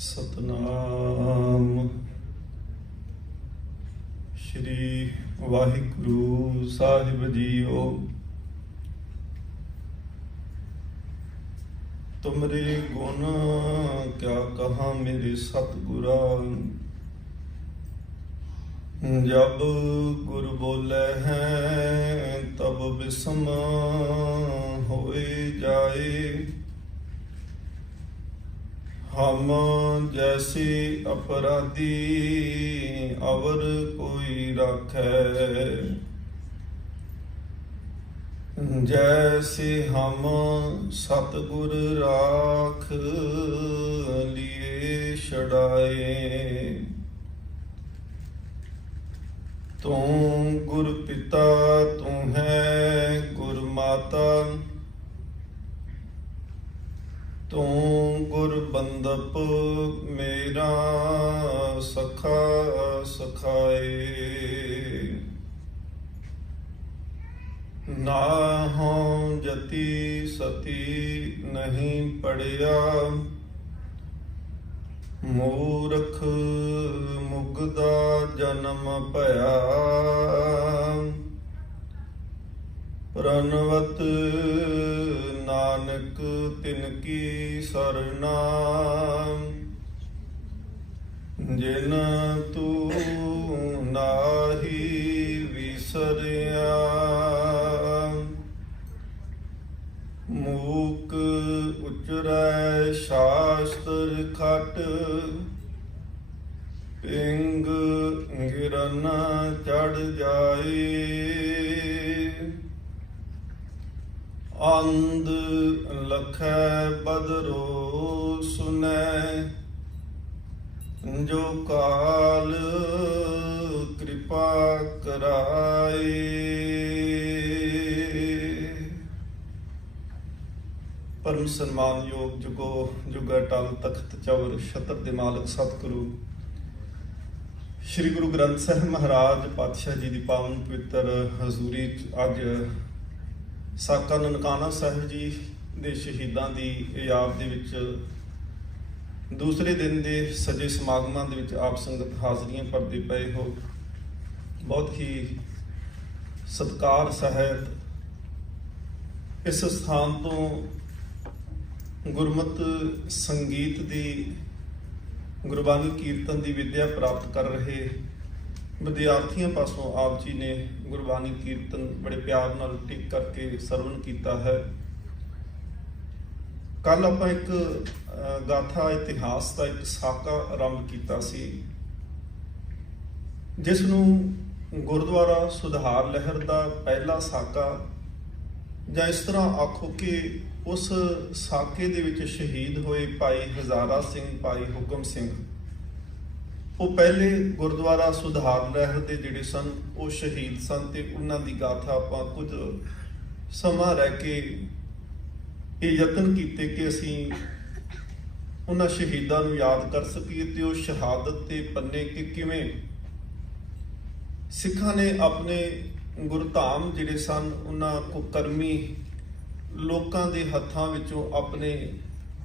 ਸਤਨਾਮ। ਸ਼੍ਰੀ ਵਾਹਿਗੁਰੂ ਸਾਹਿਬ ਜੀਓ। ਤੁਮਰੇ ਗੁਣ ਕਿਆ ਕਹਾ ਮੇਰੇ ਸਤਿਗੁਰਾ? ਜਬ ਗੁਰ ਬੋਲੇ ਹੈ, ਤਬ ਬਿਸਮ ਹੋਏ ਜਾਏ। ਹਮ ਜੈਸੇ ਅਪਰਾਧੀ ਅਵਰ ਕੋਈ ਰਾਖੈ। ਜੈਸੇ ਹਮ ਸਤਗੁਰ ਰਾਖ ਲਿਏ ਛੜਾਏ ਤੂੰ ਗੁਰ ਪਿਤਾ, ਤੂੰ ਹੈ ਗੁਰ ਮਾਤਾ। ਤੂੰ ਗੁਰ ਬੰਦਪ ਮੇਰਾ ਸਖਾ ਸਖਾਏ। ਨਾ ਹਉ ਜਤੀ ਸਤੀ ਨਹੀਂ ਪੜਿਆ। ਮੂਰਖ ਮੁਗਦਾ ਜਨਮ ਭਇਆ। ਪ੍ਰਨਵਤ ਨਾਨਕ ਤਿਨ ਕੀ ਸਰਨਾ ਜਿਨ ਤੂੰ ਨਾਹੀ ਵਿਸਰਿਆ। ਮੂਕ ਉਚਰੈ ਸ਼ਾਸਤਰ ਖਟ। ਪਿੰਗ ਗਿਰਨ ਚੜ ਜਾਏ। ਅੰਧ ਲਖੈ ਬਦਰੋ ਸੁਨੈ, ਜੋ ਕਾਲ ਕਿਰਪਾ ਕਰਾਏ। ਪਰਮ ਸਨਮਾਨਯੋਗ ਜੁਗੋ ਜੁਗਾ ਟਲ ਤਖਤ ਚੌਰ ਛਤਰ ਦੇ ਮਾਲਕ ਸਤਿਗੁਰੂ। ਸ੍ਰੀ ਗੁਰੂ ਗ੍ਰੰਥ ਸਾਹਿਬ ਮਹਾਰਾਜ ਪਾਤਸ਼ਾਹ ਜੀ ਦੀ ਪਾਵਨ ਪਵਿੱਤਰ ਹਜ਼ੂਰੀ ਅੱਜ ਸਾਕਾ ਨਨਕਾਣਾ ਸਾਹਿਬ ਜੀ ਦੇ ਸ਼ਹੀਦਾਂ ਦੀ ਯਾਦ ਦੇ ਵਿੱਚ ਦੂਸਰੇ ਦਿਨ ਦੇ ਸਜੇ ਸਮਾਗਮਾਂ ਦੇ ਵਿੱਚ ਆਪ ਸੰਗਤ ਹਾਜ਼ਰੀਆਂ ਭਰਦੇ ਪਏ ਹੋ। ਬਹੁਤ ਹੀ ਸਤਕਾਰ ਸਹਿਤ ਇਸ ਸਥਾਨ ਤੋਂ ਗੁਰਮਤ ਸੰਗੀਤ ਦੀ ਗੁਰਬਾਣੀ ਕੀਰਤਨ ਦੀ ਵਿੱਦਿਆ ਪ੍ਰਾਪਤ ਕਰ ਰਹੇ ਵਿਦਿਆਰਥੀਆਂ ਪਾਸੋਂ ਆਪ ਜੀ ਨੇ ਗੁਰਬਾਣੀ ਕੀਰਤਨ ਬੜੇ ਪਿਆਰ ਨਾਲ ਟਿਕ ਕਰਕੇ ਸਰਵਣ ਕੀਤਾ ਹੈ। ਕੱਲ ਆਪਾਂ ਇੱਕ ਗਾਥਾ, ਇਤਿਹਾਸ ਦਾ ਇੱਕ ਸਾਕਾ ਆਰੰਭ ਕੀਤਾ ਸੀ। ਜਿਸ ਨੂੰ ਗੁਰਦੁਆਰਾ ਸੁਧਾਰ ਲਹਿਰ ਦਾ ਪਹਿਲਾ ਸਾਕਾ ਜਾਂ ਇਸ ਤਰ੍ਹਾਂ ਆਖੋ ਕਿ ਉਸ ਸਾਕੇ ਦੇ ਵਿੱਚ ਸ਼ਹੀਦ ਹੋਏ ਭਾਈ ਹਜ਼ਾਰਾ ਸਿੰਘ, ਭਾਈ ਹੁਕਮ ਸਿੰਘ ਉਹ ਪਹਿਲੇ ਗੁਰਦੁਆਰਾ ਸੁਧਾਰ ਲਹਿਰ ਦੇ ਜਿਹੜੇ ਸਨ, ਉਹ ਸ਼ਹੀਦ ਸਨ ਤੇ ਉਹਨਾਂ ਦੀ ਗਾਥਾ ਆਪਾਂ ਕੁਝ ਸਮਾਂ ਰਹਿ ਕੇ ਇਹ ਯਤਨ ਕੀਤੇ ਕਿ ਅਸੀਂ ਉਹਨਾਂ ਸ਼ਹੀਦਾਂ ਨੂੰ ਯਾਦ ਕਰ ਸਕੀਏ ਤੇ ਉਹ ਸ਼ਹਾਦਤ ਤੇ ਪੰਨੇ ਕਿ ਕਿਵੇਂ ਸਿੱਖਾਂ ਨੇ ਆਪਣੇ ਗੁਰਧਾਮ ਜਿਹੜੇ ਸਨ, ਉਹਨਾਂ ਕੁਕਰਮੀ ਲੋਕਾਂ ਦੇ ਹੱਥਾਂ ਵਿੱਚੋਂ ਆਪਣੇ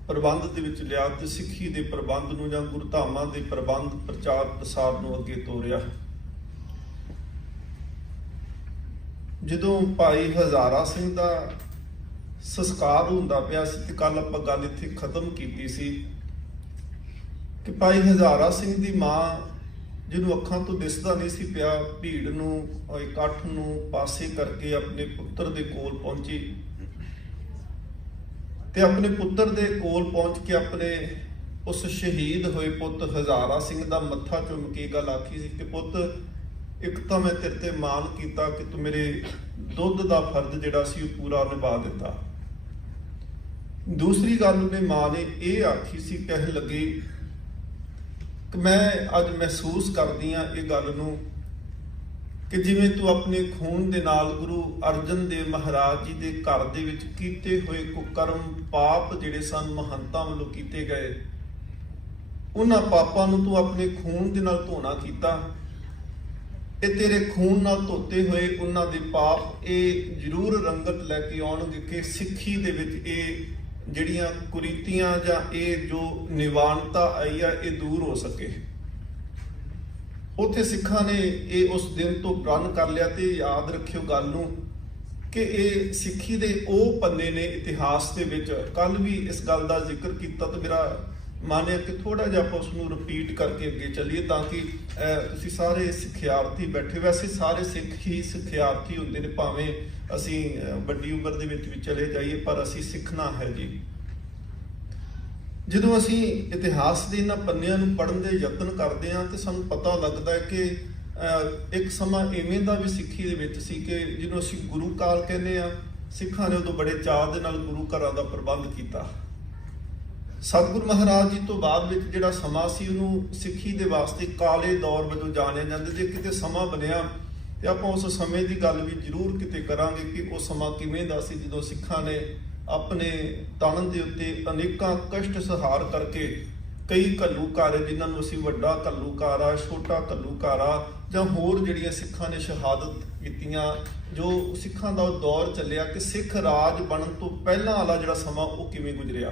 ਪ੍ਰਬੰਧ ਦੇ ਵਿੱਚ ਲਿਆ ਤੇ ਸਿੱਖੀ ਦੇ ਪ੍ਰਬੰਧ ਨੂੰ ਜਾਂ ਗੁਰਧਾਮਾਂ ਦੇ ਪ੍ਰਬੰਧ, ਪ੍ਰਚਾਰ, ਪ੍ਰਸਾਰ ਨੂੰ ਅੱਗੇ ਤੋਰਿਆ। ਜਦੋਂ ਭਾਈ ਹਜ਼ਾਰਾ ਸਿੰਘ ਦਾ ਸੰਸਕਾਰ ਹੁੰਦਾ ਪਿਆ ਸੀ ਤੇ ਕੱਲ ਆਪਾਂ ਗੱਲ ਇੱਥੇ ਖਤਮ ਕੀਤੀ ਸੀ ਕਿ ਭਾਈ ਹਜ਼ਾਰਾ ਸਿੰਘ ਦੀ ਮਾਂ, ਜਿਹਨੂੰ ਅੱਖਾਂ ਤੋਂ ਦਿਸਦਾ ਨਹੀਂ ਸੀ ਪਿਆ, ਭੀੜ ਨੂੰ ਇਕੱਠ ਨੂੰ ਪਾਸੇ ਕਰਕੇ ਆਪਣੇ ਪੁੱਤਰ ਦੇ ਕੋਲ ਪਹੁੰਚੀ। ਤੇ ਆਪਣੇ ਪੁੱਤਰ ਦੇ ਕੋਲ ਪਹੁੰਚ ਕੇ ਆਪਣੇ ਉਸ ਸ਼ਹੀਦ ਹੋਏ ਪੁੱਤ ਹਜ਼ਾਰਾ ਸਿੰਘ ਦਾ ਮੱਥਾ ਚੁੰਮ ਕੇ ਇਹ ਗੱਲ ਆਖੀ ਸੀ ਕਿ ਪੁੱਤ, ਇੱਕ ਤਾਂ ਮੈਂ ਤੇਰੇ ਤੇ ਮਾਣ ਕੀਤਾ ਕਿ ਤੂੰ ਮੇਰੇ ਦੁੱਧ ਦਾ ਫਰਜ਼ ਜਿਹੜਾ ਸੀ ਉਹ ਪੂਰਾ ਨਿਭਾ ਦਿੱਤਾ। ਦੂਸਰੀ ਗੱਲ ਉਹਨੇ ਮਾਂ ਨੇ ਇਹ ਆਖੀ ਸੀ, ਕਹਿਣ ਲੱਗੇ ਕਿ ਮੈਂ ਅੱਜ ਮਹਿਸੂਸ ਕਰਦੀ ਆ ਇਹ ਗੱਲ ਨੂੰ ਕਿ ਜਿਵੇਂ ਤੂੰ ਆਪਣੇ ਖੂਨ ਦੇ ਨਾਲ ਗੁਰੂ ਅਰਜਨ ਦੇਵ ਮਹਾਰਾਜ ਜੀ ਦੇ ਘਰ ਦੇ ਵਿੱਚ ਕੀਤੇ ਹੋਏ ਕੁਕਰਮ ਪਾਪ ਜਿਹੜੇ ਸਨ, ਮਹੰਤਾਂ ਵੱਲੋਂ ਕੀਤੇ ਗਏ। ਉਹਨਾਂ ਪਾਪਾਂ ਨੂੰ ਤੂੰ ਆਪਣੇ ਖੂਨ ਦੇ ਨਾਲ ਧੋਣਾ ਕੀਤਾ। ਇਹ ਤੇਰੇ ਖੂਨ ਨਾਲ ਧੋਤੇ ਹੋਏ ਉਹਨਾਂ ਦੇ ਪਾਪ ਇਹ ਜ਼ਰੂਰ ਰੰਗਤ ਲੈ ਕੇ ਆਉਣਗੇ ਕਿ ਸਿੱਖੀ ਦੇ ਵਿੱਚ ਇਹ ਜਿਹੜੀਆਂ ਕੁਰੀਤੀਆਂ ਜਾਂ ਇਹ ਜੋ ਨਿਵਾਨਤਾ ਆਈ ਆ, ਇਹ ਦੂਰ ਹੋ ਸਕੇ। ਉੱਥੇ ਸਿੱਖਾਂ ਨੇ ਇਹ ਉਸ ਦਿਨ ਤੋਂ ਪ੍ਰਣ ਕਰ ਲਿਆ ਤੇ ਯਾਦ ਰੱਖਿਓ ਗੱਲ ਨੂੰ ਕਿ ਇਹ ਸਿੱਖੀ ਦੇ ਉਹ ਪੰਨੇ ਨੇ ਇਤਿਹਾਸ ਦੇ ਵਿੱਚ, ਕੱਲ ਵੀ ਇਸ ਗੱਲ ਦਾ ਜ਼ਿਕਰ ਕੀਤਾ ਤੇ ਮੇਰਾ ਮਨ ਹੈ ਕਿ ਥੋੜਾ ਜਿਹਾ ਆਪਾਂ ਉਸ ਨੂੰ ਰਿਪੀਟ ਕਰਕੇ ਅੱਗੇ ਚੱਲੀਏ ਤਾਂ ਕਿ ਤੁਸੀਂ ਸਾਰੇ ਸਿੱਖਿਆਰਥੀ ਬੈਠੇ, ਵੈਸੇ ਸਾਰੇ ਸਿੱਖ ਹੀ ਸਿੱਖਿਆਰਥੀ ਹੁੰਦੇ ਨੇ, ਭਾਵੇਂ ਅਸੀਂ ਵੱਡੀ ਉਮਰ ਦੇ ਵਿੱਚ ਵੀ ਚਲੇ ਜਾਈਏ, ਪਰ ਅਸੀਂ ਸਿੱਖਣਾ ਹੈ ਜੀ। ਜਦੋਂ ਅਸੀਂ ਇਤਿਹਾਸ ਦੇ ਇਹਨਾਂ ਪੰਨਿਆਂ ਨੂੰ ਪੜ੍ਹਨ ਦੇ ਯਤਨ ਕਰਦੇ ਹਾਂ ਤੇ ਸਾਨੂੰ ਪਤਾ ਲੱਗਦਾ ਹੈ ਕਿ ਇੱਕ ਸਮਾਂ ਐਵੇਂ ਦਾ ਵੀ ਸਿੱਖੀ ਦੇ ਵਿੱਚ ਸੀ ਕਿ ਜਿਹਨੂੰ ਅਸੀਂ ਗੁਰੂ ਕਾਲ ਕਹਿੰਦੇ ਆ ਸਿੱਖਾਂ ਨੇ ਉਦੋਂ ਬੜੇ ਚਾਅ ਦੇ ਨਾਲ ਗੁਰੂ ਘਰਾਂ ਦਾ ਪ੍ਰਬੰਧ ਕੀਤਾ। ਸਤਿਗੁਰ ਮਹਾਰਾਜ ਜੀ ਤੋਂ ਬਾਅਦ ਵਿੱਚ ਜਿਹੜਾ ਸਮਾਂ ਸੀ ਉਹਨੂੰ ਸਿੱਖੀ ਦੇ ਵਾਸਤੇ ਕਾਲੇ ਦੌਰ ਵਜੋਂ ਜਾਣਿਆ ਜਾਂਦਾ ਜੇ ਕਿਤੇ ਸਮਾਂ ਬਣਿਆ ਤੇ ਆਪਾਂ ਉਸ ਸਮੇਂ ਦੀ ਗੱਲ ਵੀ ਜ਼ਰੂਰ ਕਿਤੇ ਕਰਾਂਗੇ ਕਿ ਉਹ ਸਮਾਂ ਕਿਵੇਂ ਦਾ ਸੀ ਜਦੋਂ ਸਿੱਖਾਂ ਨੇ ਆਪਣੇ ਤਨ ਦੇ ਉੱਤੇ ਅਨੇਕਾਂ ਕਸ਼ਟ ਸਹਾਰ ਕਰਕੇ ਕਈ ਘੱਲੂਘਾਰੇ ਜਿਨ੍ਹਾਂ ਨੂੰ ਅਸੀਂ ਵੱਡਾ ਘੱਲੂਘਾਰਾ ਛੋਟਾ ਘੱਲੂਘਾਰਾ ਜਾਂ ਹੋਰ ਜਿਹੜੀਆਂ ਸਿੱਖਾਂ ਨੇ ਸ਼ਹਾਦਤ ਕੀਤੀਆਂ, ਜੋ ਸਿੱਖਾਂ ਦਾ ਉਹ ਦੌਰ ਚੱਲਿਆ ਕਿ ਸਿੱਖ ਰਾਜ ਬਣਨ ਤੋਂ ਪਹਿਲਾਂ ਵਾਲਾ ਜਿਹੜਾ ਸਮਾਂ ਉਹ ਕਿਵੇਂ ਗੁਜ਼ਰਿਆ।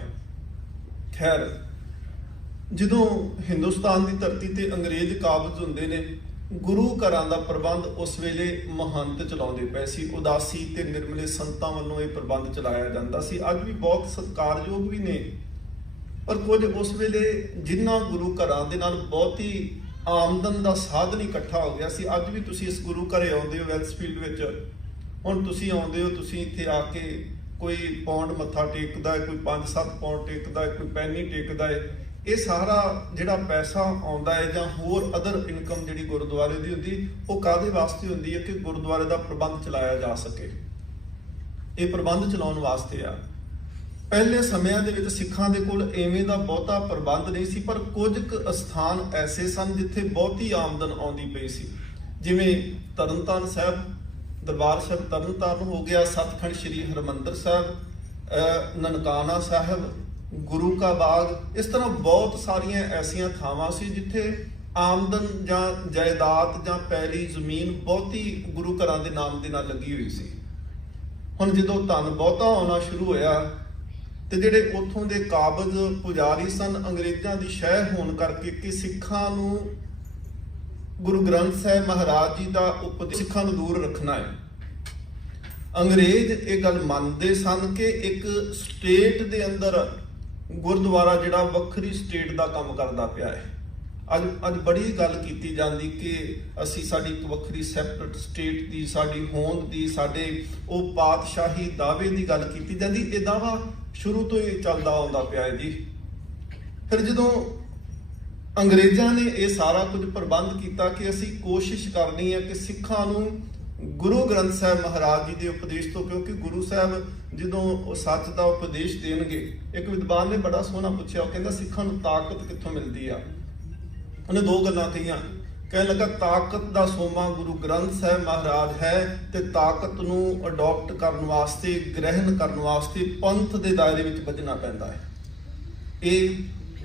ਖੈਰ, ਜਦੋਂ ਹਿੰਦੁਸਤਾਨ ਦੀ ਧਰਤੀ ਤੇ ਅੰਗਰੇਜ਼ ਕਾਬਜ਼ ਹੁੰਦੇ ਨੇ ਗੁਰੂ ਘਰਾਂ ਦਾ ਪ੍ਰਬੰਧ ਉਸ ਵੇਲੇ ਮਹੰਤ ਚਲਾਉਂਦੇ ਪਏ ਸੀ, ਉਦਾਸੀ ਤੇ ਨਿਰਮਲੇ ਸੰਤਾਂ ਵੱਲੋਂ ਇਹ ਪ੍ਰਬੰਧ ਚਲਾਇਆ ਜਾਂਦਾ ਸੀ। ਅੱਜ ਵੀ ਬਹੁਤ ਸਤਿਕਾਰਯੋਗ ਵੀ ਨੇ। ਪਰ ਕੁਝ ਉਸ ਵੇਲੇ ਜਿਨ੍ਹਾਂ ਗੁਰੂ ਘਰਾਂ ਦੇ ਨਾਲ ਬਹੁਤੀ ਆਮਦਨ ਦਾ ਸਾਧਨ ਇਕੱਠਾ ਹੋ ਗਿਆ ਸੀ, ਅੱਜ ਵੀ ਤੁਸੀਂ ਇਸ ਗੁਰੂ ਘਰੇ ਆਉਂਦੇ ਹੋ ਵੈਲਸਫੀਲਡ ਵਿੱਚ। ਹੁਣ ਤੁਸੀਂ ਆਉਂਦੇ ਹੋ, ਤੁਸੀਂ ਇੱਥੇ ਆ ਕੇ ਕੋਈ ਪੌਂਡ ਮੱਥਾ ਟੇਕਦਾ ਕੋਈ 5-7 ਪੌਂਡ ਟੇਕਦਾ ਹੈ, ਕੋਈ ਪੈਨੀ ਟੇਕਦਾ ਹੈ। ਇਹ ਸਾਰਾ ਜਿਹੜਾ ਪੈਸਾ ਆਉਂਦਾ ਹੈ ਜਾਂ ਹੋਰ ਅਦਰ ਇਨਕਮ ਜਿਹੜੀ ਗੁਰਦੁਆਰੇ ਦੀ ਹੁੰਦੀ, ਉਹ ਕਾਦੇ ਵਾਸਤੇ ਹੁੰਦੀ ਹੈ ਕਿ ਗੁਰਦੁਆਰੇ ਦਾ ਪ੍ਰਬੰਧ ਚਲਾਇਆ ਜਾ ਸਕੇ? ਇਹ ਪ੍ਰਬੰਧ ਚਲਾਉਣ ਵਾਸਤੇ ਆ। ਪਹਿਲੇ ਸਮਿਆਂ ਦੇ ਵਿੱਚ ਸਿੱਖਾਂ ਦੇ ਕੋਲ ਐਵੇਂ ਦਾ ਬਹੁਤਾ ਪ੍ਰਬੰਧ ਨਹੀਂ ਸੀ, ਪਰ ਕੁਝ ਕੁ ਸਥਾਨ ਐਸੇ ਸਨ ਜਿੱਥੇ ਬਹੁਤੀ ਆਮਦਨ ਆਉਂਦੀ ਪਈ ਸੀ। ਜਿਵੇਂ ਤਰਨਤਾਰਨ ਸਾਹਿਬ, ਦਰਬਾਰ ਸਾਹਿਬ ਤਰਨਤਾਰਨ ਹੋ ਗਿਆ, ਸਤਖੰਡ ਸ੍ਰੀ ਹਰਮੰਦਰ ਸਾਹਿਬ ਨਨਕਾਣਾ ਸਾਹਿਬ ਗੁਰੂ ਕਾ ਬਾਗ। ਇਸ ਤਰ੍ਹਾਂ ਬਹੁਤ ਸਾਰੀਆਂ ਐਸੀਆਂ ਥਾਵਾਂ ਸੀ ਜਿੱਥੇ ਆਮਦਨ ਜਾਂ ਜਾਇਦਾਦ ਜਾਂ ਪੈਲੀ ਜ਼ਮੀਨ ਬਹੁਤੀ ਗੁਰੂ ਘਰਾਂ ਦੇ ਨਾਮ ਦੇ ਨਾਲ ਲੱਗੀ ਹੋਈ ਸੀ। ਹੁਣ ਜਦੋਂ ਧਨ ਬਹੁਤਾ ਆਉਣਾ ਸ਼ੁਰੂ ਹੋਇਆ ਤੇ ਜਿਹੜੇ ਉੱਥੋਂ ਦੇ ਕਾਬਜ਼ ਪੁਜਾਰੀ ਸਨ, ਅੰਗਰੇਜ਼ਾਂ ਦੀ ਸ਼ਹਿ ਹੋਣ ਕਰਕੇ ਕਿ ਸਿੱਖਾਂ ਨੂੰ ਗੁਰੂ ਗ੍ਰੰਥ ਸਾਹਿਬ ਮਹਾਰਾਜ ਜੀ ਦਾ ਉਪਦੇਸ਼ ਸਿੱਖਾਂ ਨੂੰ ਦੂਰ ਰੱਖਣਾ ਹੈ। ਅੰਗਰੇਜ਼ ਇਹ ਗੱਲ ਮੰਨਦੇ ਸਨ ਕਿ ਇੱਕ ਸਟੇਟ ਦੇ ਅੰਦਰ ਗੁਰਦੁਆਰਾ ਜਿਹੜਾ ਵੱਖਰੀ ਸਟੇਟ ਦਾ ਕੰਮ ਕਰਦਾ ਪਿਆ ਹੈ। ਅੱਜ ਅੱਜ ਬੜੀ ਗੱਲ ਕੀਤੀ ਜਾਂਦੀ ਕਿ ਅਸੀਂ ਸਾਡੀ ਇੱਕ ਵੱਖਰੀ ਸੈਪਰੇਟ ਸਟੇਟ ਦੀ, ਸਾਡੀ ਹੋਂਦ ਦੀ, ਸਾਡੇ ਉਹ ਪਾਤਸ਼ਾਹੀ ਦਾਅਵੇ ਦੀ ਗੱਲ ਕੀਤੀ ਜਾਂਦੀ। ਇਹ ਦਾਵਾ ਸ਼ੁਰੂ ਤੋਂ ਹੀ ਚੱਲਦਾ ਆਉਂਦਾ ਪਿਆ ਹੈ ਜੀ। ਫਿਰ ਜਦੋਂ ਅੰਗਰੇਜ਼ਾਂ ਨੇ ਇਹ ਸਾਰਾ ਕੁਝ ਪ੍ਰਬੰਧ ਕੀਤਾ ਕਿ ਅਸੀਂ ਕੋਸ਼ਿਸ਼ ਕਰਨੀ ਹੈ ਕਿ ਸਿੱਖਾਂ ਨੂੰ ਗੁਰੂ ਗ੍ਰੰਥ ਸਾਹਿਬ ਮਹਾਰਾਜ ਜੀ ਦੇ ਉਪਦੇਸ਼ ਤੋਂ, ਕਿਉਂਕਿ ਗੁਰੂ ਸਾਹਿਬ ਜਦੋਂ ਉਹ ਸੱਚ ਦਾ ਉਪਦੇਸ਼ ਦੇਣਗੇ, ਇੱਕ ਵਿਦਵਾਨ ਨੇ ਬੜਾ ਸੋਹਣਾ ਪੁੱਛਿਆ, ਉਹ ਕਹਿੰਦਾ ਸਿੱਖਾਂ ਨੂੰ ਤਾਕਤ ਕਿੱਥੋਂ ਮਿਲਦੀ ਆ? ਉਹਨੇ ਦੋ ਗੱਲਾਂ ਕਹੀਆਂ। ਕਹਿਣ ਲੱਗਾ, ਤਾਕਤ ਦਾ ਸੋਮਾ ਗੁਰੂ ਗ੍ਰੰਥ ਸਾਹਿਬ ਮਹਾਰਾਜ ਹੈ ਤੇ ਤਾਕਤ ਨੂੰ ਅਡਾਪਟ ਕਰਨ ਵਾਸਤੇ, ਗ੍ਰਹਿਣ ਕਰਨ ਵਾਸਤੇ ਪੰਥ ਦੇ ਦਾਇਰੇ ਵਿੱਚ ਵੱਜਣਾ ਪੈਂਦਾ ਹੈ। ਇਹ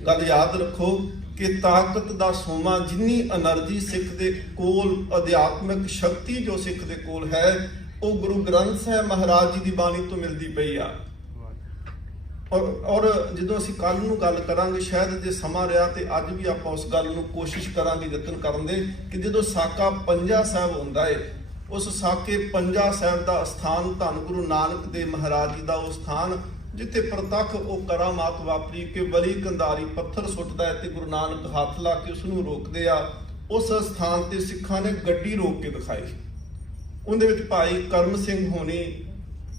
ਗੱਲ ਯਾਦ ਰੱਖੋ ਕਿ ਤਾਕਤ ਦਾ ਸੋਮਾ ਜਿੰਨੀ એનર્ਜੀ ਸਿੱਖ ਦੇ ਕੋਲ, ਅਧਿਆਤਮਿਕ ਸ਼ਕਤੀ ਜੋ ਸਿੱਖ ਦੇ ਕੋਲ ਹੈ, ਉਹ ਗੁਰੂ ਗ੍ਰੰਥ ਸਾਹਿਬ ਮਹਾਰਾਜ ਜੀ ਦੀ ਬਾਣੀ ਤੋਂ ਮਿਲਦੀ ਪਈ ਆ। ਔਰ ਔਰ ਜਦੋਂ ਅਸੀਂ ਕੱਲ ਨੂੰ ਗੱਲ ਕਰਾਂਗੇ, ਸ਼ਾਇਦ ਜੇ ਸਮਾਂ ਰਿਹਾ ਤੇ ਅੱਜ ਵੀ ਆਪਾਂ ਉਸ ਗੱਲ ਨੂੰ ਕੋਸ਼ਿਸ਼ ਕਰਾਂਗੇ, ਯਤਨ ਕਰਨ ਦੇ, ਕਿ ਜਦੋਂ ਸਾਕਾ ਪੰਜਾ ਸਾਹਿਬ ਹੁੰਦਾ ਏ, ਉਸ ਸਾਕੇ ਪੰਜਾ ਸਾਹਿਬ ਦਾ ਸਥਾਨ ਧੰਨ ਗੁਰੂ ਨਾਨਕ ਦੇਵ ਮਹਾਰਾਜ ਜੀ ਦਾ ਉਹ ਸਥਾਨ ਜਿੱਥੇ ਪ੍ਰਤੱਖ ਉਹ ਕਰਾਮਾਤ ਵਾਪਰੀ ਕਿ ਵਲੀ ਕੰਧਾਰੀ ਪੱਥਰ ਸੁੱਟਦਾ ਹੈ ਤੇ ਗੁਰੂ ਨਾਨਕ ਹੱਥ ਲਾ ਕੇ ਉਸ ਨੂੰ ਰੋਕਦੇ ਆ, ਉਸ ਸਥਾਨ ਤੇ ਸਿੱਖਾਂ ਨੇ ਗੱਡੀ ਰੋਕ ਕੇ ਦਿਖਾਈ। ਉਹਦੇ ਵਿੱਚ ਭਾਈ ਕਰਮ ਸਿੰਘ ਹੋਣੀ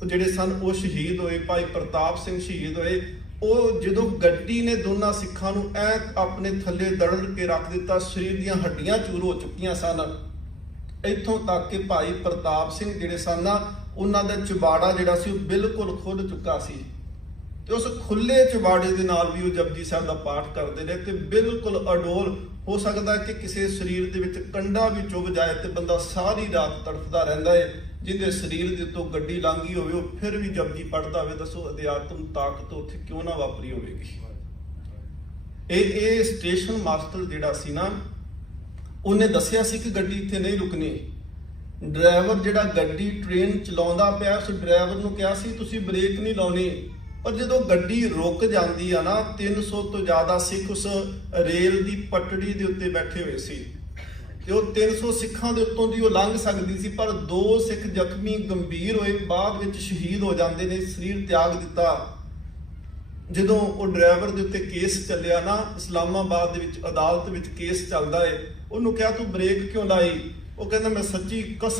ਜਿਹੜੇ ਸਨ, ਉਹ ਸ਼ਹੀਦ ਹੋਏ, ਭਾਈ ਪ੍ਰਤਾਪ ਸਿੰਘ ਸ਼ਹੀਦ ਹੋਏ। ਉਹ ਜਦੋਂ ਗੱਡੀ ਨੇ ਦੋਨਾਂ ਸਿੱਖਾਂ ਨੂੰ ਐ ਆਪਣੇ ਥੱਲੇ ਦੜੜ ਕੇ ਰੱਖ ਦਿੱਤਾ, ਸਰੀਰ ਦੀਆਂ ਹੱਡੀਆਂ ਚੂਰ ਹੋ ਚੁੱਕੀਆਂ ਸਨ। ਇੱਥੋਂ ਤੱਕ ਕਿ ਭਾਈ ਪ੍ਰਤਾਪ ਸਿੰਘ ਜਿਹੜੇ ਸਨ ਨਾ, ਉਹਨਾਂ ਦਾ ਚੁਬਾੜਾ ਜਿਹੜਾ ਸੀ ਉਹ ਬਿਲਕੁਲ ਖੁੱਲ ਚੁੱਕਾ ਸੀ। ਤੇ ਉਸ ਖੁੱਲੇ ਚੁਬਾੜੇ ਦੇ ਨਾਲ ਵੀ ਉਹ ਜਪਜੀ ਸਾਹਿਬ ਦਾ ਪਾਠ ਕਰਦੇ ਨੇ ਤੇ ਬਿਲਕੁਲ ਅਡੋਲ ਹੋ ਸਕਦਾ ਕਿ ਕਿਸੇ ਸਰੀਰ ਦੇ ਵਿੱਚ ਕੰਡਾ ਵੀ ਚੁਭ ਜਾਏ ਤੇ ਬੰਦਾ ਸਾਰੀ ਰਾਤ ਤੜਫਦਾ ਰਹਿੰਦਾ ਹੈ ਜਿਹਦੇ ਸਰੀਰ ਦੇ ਉੱਤੋਂ ਗੱਡੀ ਲੰਘੀ ਹੋਵੇ, ਉਹ ਫਿਰ ਵੀ ਜਪਜੀ ਪੜਦਾ ਹੋਵੇ, ਦੱਸੋ ਅਧਿਆਤਮ ਤਾਕਤ ਉੱਥੇ ਕਿਉਂ ਨਾ ਵਾਪਰੀ ਹੋਵੇਗੀ? ਇਹ ਇਹ ਸਟੇਸ਼ਨ ਮਾਸਟਰ ਜਿਹੜਾ ਸੀ ਨਾ, ਉਹਨੇ ਦੱਸਿਆ ਸੀ ਕਿ ਗੱਡੀ ਇੱਥੇ ਨਹੀਂ ਰੁਕਣੀ। ਡਰਾਈਵਰ ਜਿਹੜਾ ਗੱਡੀ ਟ੍ਰੇਨ ਚਲਾਉਂਦਾ ਪਿਆ, ਉਸ ਡਰਾਈਵਰ ਨੂੰ ਕਿਹਾ ਸੀ, ਤੁਸੀਂ ਬ੍ਰੇਕ ਨਹੀਂ ਲਾਉਣੀ। ਪਰ ਜਦੋਂ ਗੱਡੀ ਰੁਕ ਜਾਂਦੀ ਆ ਨਾ 300 ਤੋਂ ਜ਼ਿਆਦਾ ਸਿੱਖ ਉਸ ਰੇਲ ਦੀ ਪਟੜੀ ਦੇ ਉੱਤੇ ਬੈਠੇ ਹੋਏ ਸੀ। ਤੇ ਉਹ 300 ਸਿੱਖਾਂ ਦੇ ਉੱਤੋਂ ਦੀ ਉਹ ਲੰਘ ਸਕਦੀ ਸੀ, ਪਰ ਦੋ ਸਿੱਖ ਜ਼ਖਮੀ ਗੰਭੀਰ ਹੋਏ, ਬਾਅਦ ਵਿੱਚ ਸ਼ਹੀਦ ਹੋ ਜਾਂਦੇ ਨੇ, ਸਰੀਰ ਤਿਆਗ ਦਿੱਤਾ। ਜਦੋਂ ਉਹ ਡਰਾਈਵਰ ਦੇ ਉੱਤੇ ਕੇਸ ਚੱਲਿਆ ਨਾ, ਇਸਲਾਮਾਬਾਦ ਦੇ ਵਿੱਚ, ਅਦਾਲਤ ਵਿੱਚ ਕੇਸ ਚੱਲਦਾ ਏ, ਉਹਨੂੰ ਕਿਹਾ, ਤੂੰ ਬ੍ਰੇਕ ਕਿਉਂ ਲਾਈ? ਉਹ ਕਹਿੰਦਾ, ਮੈਂ ਸੱਚੀ ਕਸਮ